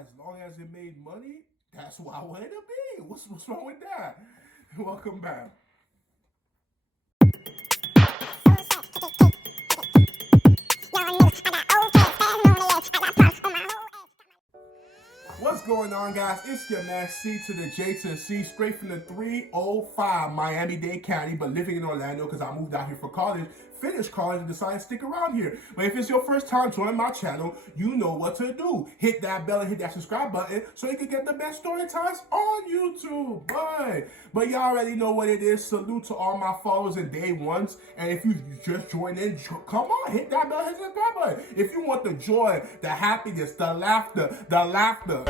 as long as it made money, that's what I wanted to be. What's wrong with that? Welcome back. What's going on, guys? It's your man C.J.C, straight from the 305 Miami-Dade County, but living in Orlando because I moved out here for college, finished college, and decided to stick around here. But if it's your first time joining my channel, you know what to do. Hit that bell and hit that subscribe button so you can get the best story times on YouTube. But y'all already know what it is. Salute to all my followers and day ones. And if you just joined in, come on, hit that bell, hit the subscribe button. If you want the joy, the happiness, the laughter, the laughter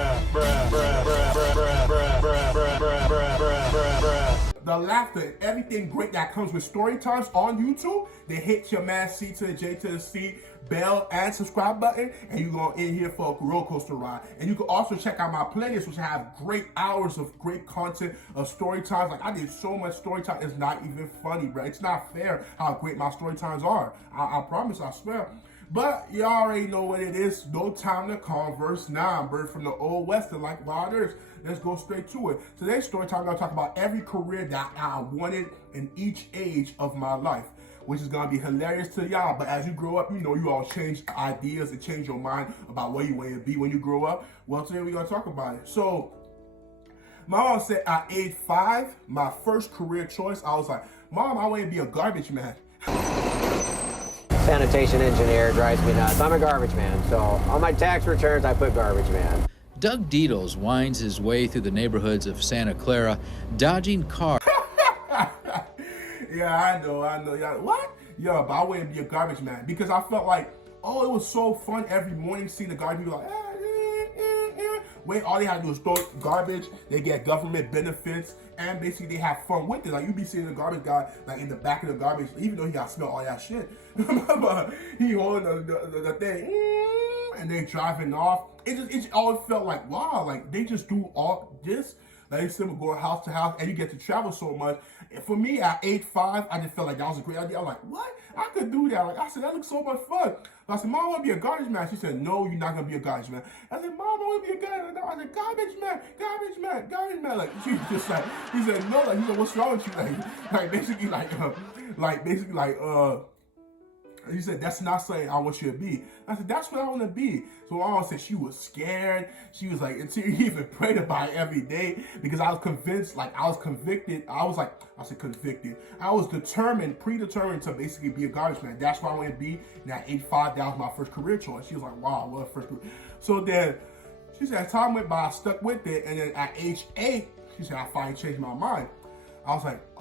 and everything great that comes with story times on YouTube, then hit your man C to the J to the C bell and subscribe button, and you're going in here for a roller coaster ride. And you can also check out my playlist, which have great hours of great content of story times. Like, I did so much story time, it's not even funny, bro. It's not fair how great my story times are. I promise, I swear. But you already know what it is. No time to converse now. I'm bird from the old west, and like wild earth. Let's go straight to it. Today's story time, I'm going to talk about every career that I wanted in each age of my life, which is going to be hilarious to y'all. But as you grow up, you know you all change ideas and change your mind about what you want to be when you grow up. Well, today we're going to talk about it. So, my mom said at age 5, my first career choice, I was like, Mom, I want to be a garbage man. Sanitation engineer drives me nuts. I'm a garbage man, so on my tax returns I put garbage man. Doug Deedles winds his way through the neighborhoods of Santa Clara, dodging cars. Yeah, I know. Yeah, what? Yeah, but I wouldn't be a garbage man because I felt like, oh, it was so fun every morning seeing the garbage people like, wait, all they have to do is throw garbage. They get government benefits, and basically they have fun with it. Like, you be seeing the garbage guy like in the back of the garbage, even though he got to smell all that shit. But he holding the thing, and they driving off. It just always felt like, wow, like they just do all this. Like, instead of going house to house, and you get to travel so much. And for me, at age 5, I just felt like that was a great idea. I was like, what? I could do that. Like, I said, that looks so much fun. I said, Mom, I want to be a garbage man. She said, no, you're not going to be a garbage man. I said, Mom, I want to be a garbage man. I said, garbage man, garbage man, garbage man. Like, she was just like, he said, no, like, he said, what's wrong with you? He said, that's not something I want you to be. I said, that's what I want to be. So my mom said she was scared. She was like, until you even prayed about it every day because I was convinced, like I was convicted. I said convicted. I was predetermined to basically be a garbage man. That's what I wanted to be. And at age 5, that was my first career choice. She was like, wow, what a first career. So then she said, as time went by, I stuck with it. And then at age 8, she said, I finally changed my mind. I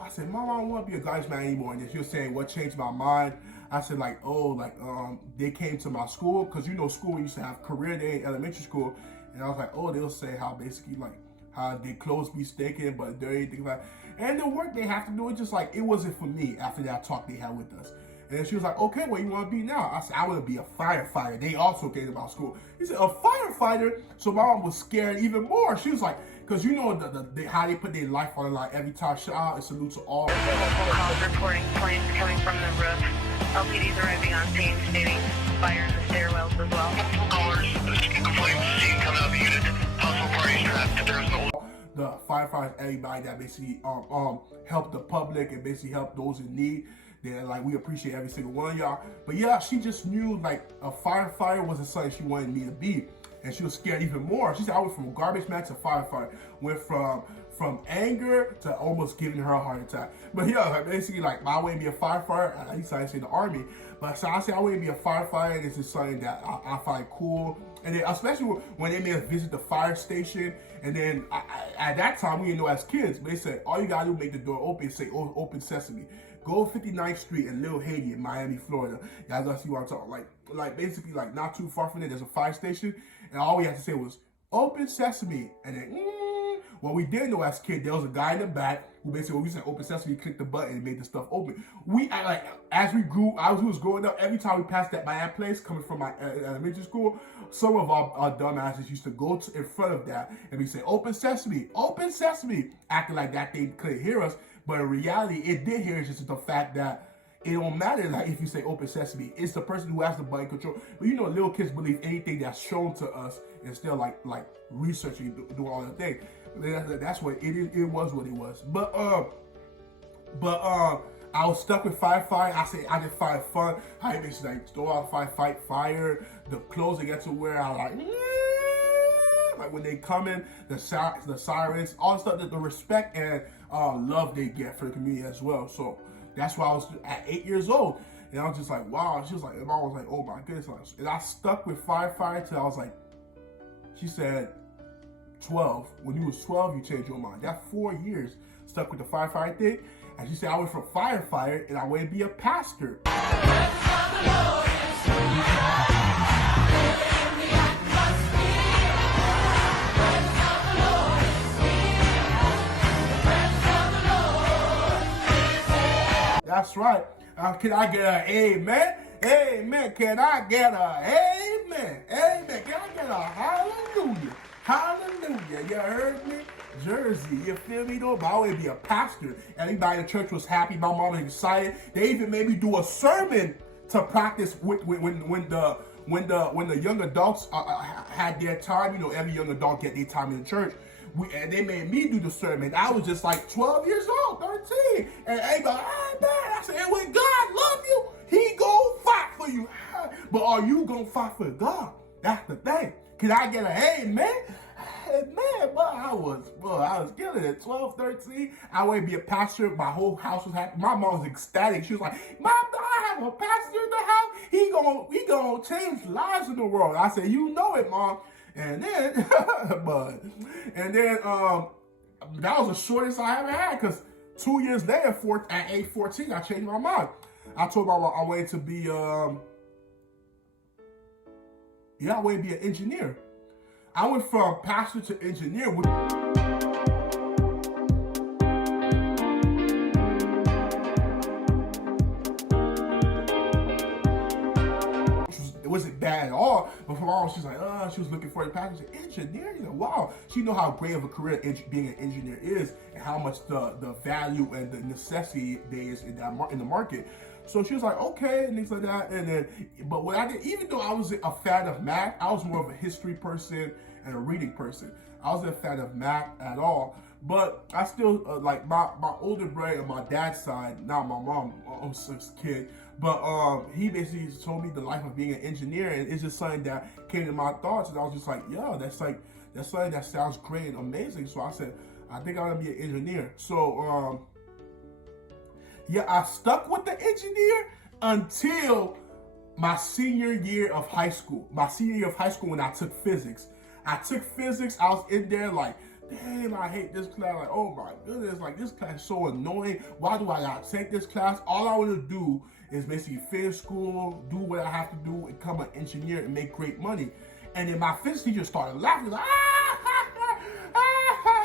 said, Mom, I don't want to be a garbage man anymore. And then she was saying, what changed my mind? I said, they came to my school, because you know school used to have career day in elementary school, and I was like, oh, they'll say how basically like how they clothes be stinking, but dirty, things like that. And the work they have to do, it just like, it wasn't for me after that talk they had with us. And she was like, okay, what you want to be now? I said, I want to be a firefighter. They also came to my school. He said, a firefighter? So my mom was scared even more. She was like, because you know how they put their life on the line every time. Shout out and salute to all. Multiple calls reporting flames coming from the roof. LPD's arriving on scene, stating fire in the stairwells as well. Multiple callers, flames seen coming out of the unit. Household parties trapped. There's no. The firefighters, everybody that basically help the public and basically help those in need. Then like we appreciate every single one of y'all. But yeah, she just knew like a firefighter wasn't something she wanted me to be. And she was scared even more. She said I went from a garbage man to firefighter. Went from anger to almost giving her a heart attack. But yeah, like basically like I want to be a firefighter. At least I say the army. But so I said I want to be a firefighter, and it's just something that I find cool. And then especially when they made us visit the fire station. And then at that time we didn't know as kids, but they said all you gotta do is make the door open, say open sesame. Go 59th Street in Little Haiti in Miami, Florida. Y'all gonna see what I'm talking. Like basically like not too far from there, there's a fire station, and all we had to say was open sesame. And then what we didn't know as kids, there was a guy in the back who basically when we said open sesame, he clicked the button and made the stuff open. As we grew, we was growing up, every time we passed by that place coming from my elementary school, some of our dumbasses used to go in front of that and we say open sesame, acting like that thing couldn't hear us. But in reality, it did hear us, just the fact that it don't matter like if you say open sesame. It's the person who has the button control. But you know, little kids believe anything that's shown to us instead of like researching, doing all that thing. That's what it is. It was what it was. But I was stuck with firefighting. I did find fun. I basically like go out, fight fire. The clothes they get to wear, I like when they come in, the sirens, all the stuff, the respect and love they get for the community as well. So that's why I was at 8 years old, and I was just like, wow. She was like, and I was like, oh my goodness. And I stuck with firefighting till I was like, she said, 12. When you was 12, you changed your mind. That 4 years stuck with the firefighting thing. And she said, I went from firefighter and I went to be a pastor. That's right. Can I get an amen? Amen. Can I get an amen? Amen. Can I get a hallelujah? Hallelujah. You heard me? Jersey, you feel me though? But I would be a pastor. Everybody in the church was happy. My mom was excited. They even made me do a sermon to practice when the young adults had their time. You know, every young adult get their time in the church. And they made me do the sermon. I was just like 12 years old, 13. And everybody, ah, man. I said, and when God love you, he gon' fight for you. But are you gonna fight for God? That's the thing. Can I get an amen? Man, I was killing it. 12, 13. I wanted to be a pastor. My whole house was happy. My mom was ecstatic. She was like, Mom, I have a pastor in the house. He gonna change lives in the world. I said, you know it, Mom. And then, that was the shortest I ever had, because 2 years later, at age 14, I changed my mind. I told my mom I wanted to be, I wanted to be an engineer. I went from pastor to engineer. It wasn't bad at all, but for mom, she's like, she was looking for the pastor. Engineer, you know, wow. She know how great of a career being an engineer is, and how much the value and the necessity there is in the market. So she was like, okay, and things like that. And then, but what I did, even though I was a fan of math, I was more of a history person and a reading person. I wasn't a fan of math at all. But I still, like my older brother on my dad's side, not my mom's kid, but he basically told me the life of being an engineer, and it's just something that came to my thoughts, and I was just like, yeah, that's something that sounds great and amazing. So I said, I think I want to be an engineer. So yeah, I stuck with the engineer until my senior year of high school. My senior year of high school, when I took physics. I was in there like, damn, I hate this class. Like, oh my goodness, like this class is so annoying. Why do I gotta take this class? All I want to do is basically finish school, do what I have to do, and become an engineer and make great money. And then my physics teacher started laughing, like,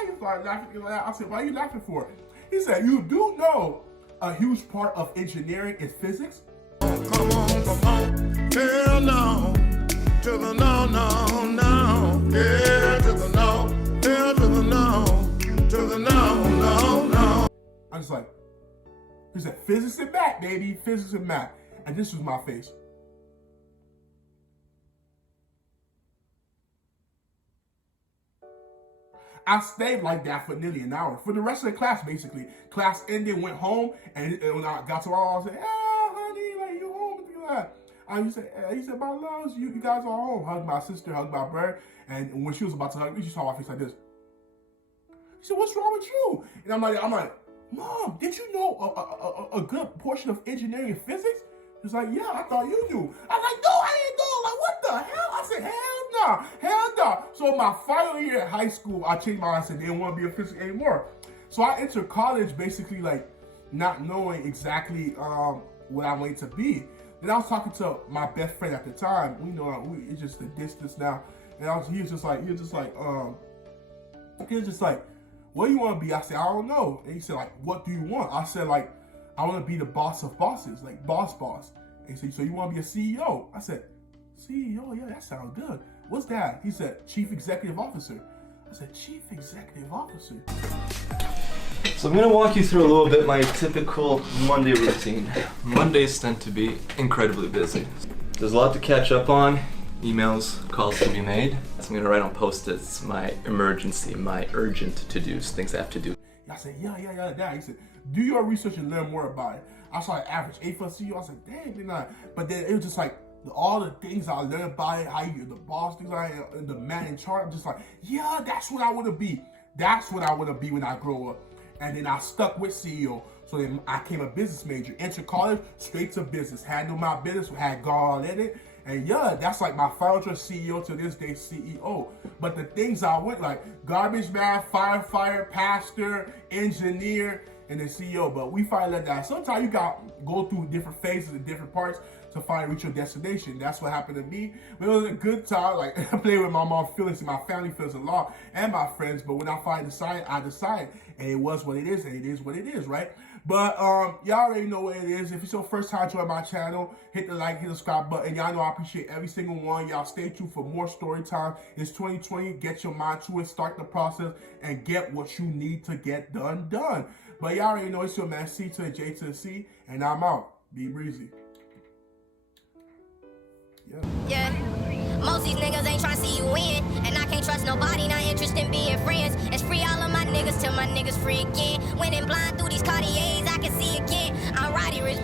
he started laughing. I said, why are you laughing for? He said, you do know a huge part of engineering is physics? Come on, hell no, to the no, no, no, yeah, to the no, hell to the no, to the no, no, no. I was like, he said, physics and math, baby, physics and math. And this was my face. I stayed like that for nearly an hour. For the rest of the class, basically. Class ended, went home, and when I got to my mom, I said, honey, like, you home? He said, my loves, you guys are home. Hugged my sister, hugged my brother, and when she was about to hug me, she saw my face like this. She said, what's wrong with you? And I'm like, Mom, did you know a good portion of engineering and physics? She's like, yeah, I thought you knew. I'm like, no, I didn't know. Like, what the hell? I said, hell no. So my final year at high school, I changed my mind. I said, they didn't want to be a physicist anymore. So I entered college basically like not knowing exactly what I wanted to be. Then I was talking to my best friend at the time. We know it's just the distance now. And he was just like, what do you want to be? I said, I don't know. And he said, like, what do you want? I said, like, I want to be the boss of bosses, like boss. And he said, so you want to be a CEO? I said, CEO, yeah, that sounds good. What's that? He said, Chief Executive Officer. I said, Chief Executive Officer? So I'm gonna walk you through a little bit my typical Monday routine. Mondays tend to be incredibly busy. There's a lot to catch up on, emails, calls to be made. So I'm gonna write on post-its my emergency, my urgent to-dos, things I have to do. I said, yeah, Dad. He said, do your research and learn more about it. I saw an average 8 for CEO. I said, dang, man. But then it was just like, all the things I learned about it, how you, the boss, things like that, the man in charge, I'm just like, yeah, that's what I want to be. That's what I want to be when I grow up. And then I stuck with CEO. So then I became a business major. Entered college, straight to business. Handled my business, had God in it. And yeah, that's like my founder, CEO, to this day, CEO. But the things I went like garbage man, firefighter, pastor, engineer, and then CEO. But we finally let that. Sometimes you got go through different phases and different parts to finally reach your destination. That's what happened to me. But it was a good time. Like I played with my mom's feelings and my family feels a lot, and my friends. But when I finally decided, I decided, and it was what it is, and it is what it is, right? But y'all already know what it is. If it's your first time joining my channel, hit the like, hit the subscribe button. Y'all know I appreciate every single one. Y'all stay tuned for more story time. It's 2020. Get your mind to it, start the process, and get what you need to get done. But y'all already know it's your man C to the J to the C, and I'm out. Be breezy. Yeah. Most these niggas ain't tryna see you win, and I can't trust nobody, not interested in being friends. It's free all of my niggas till my niggas free again. Winning blind through these Cartiers, I can see again. I'm riding rich.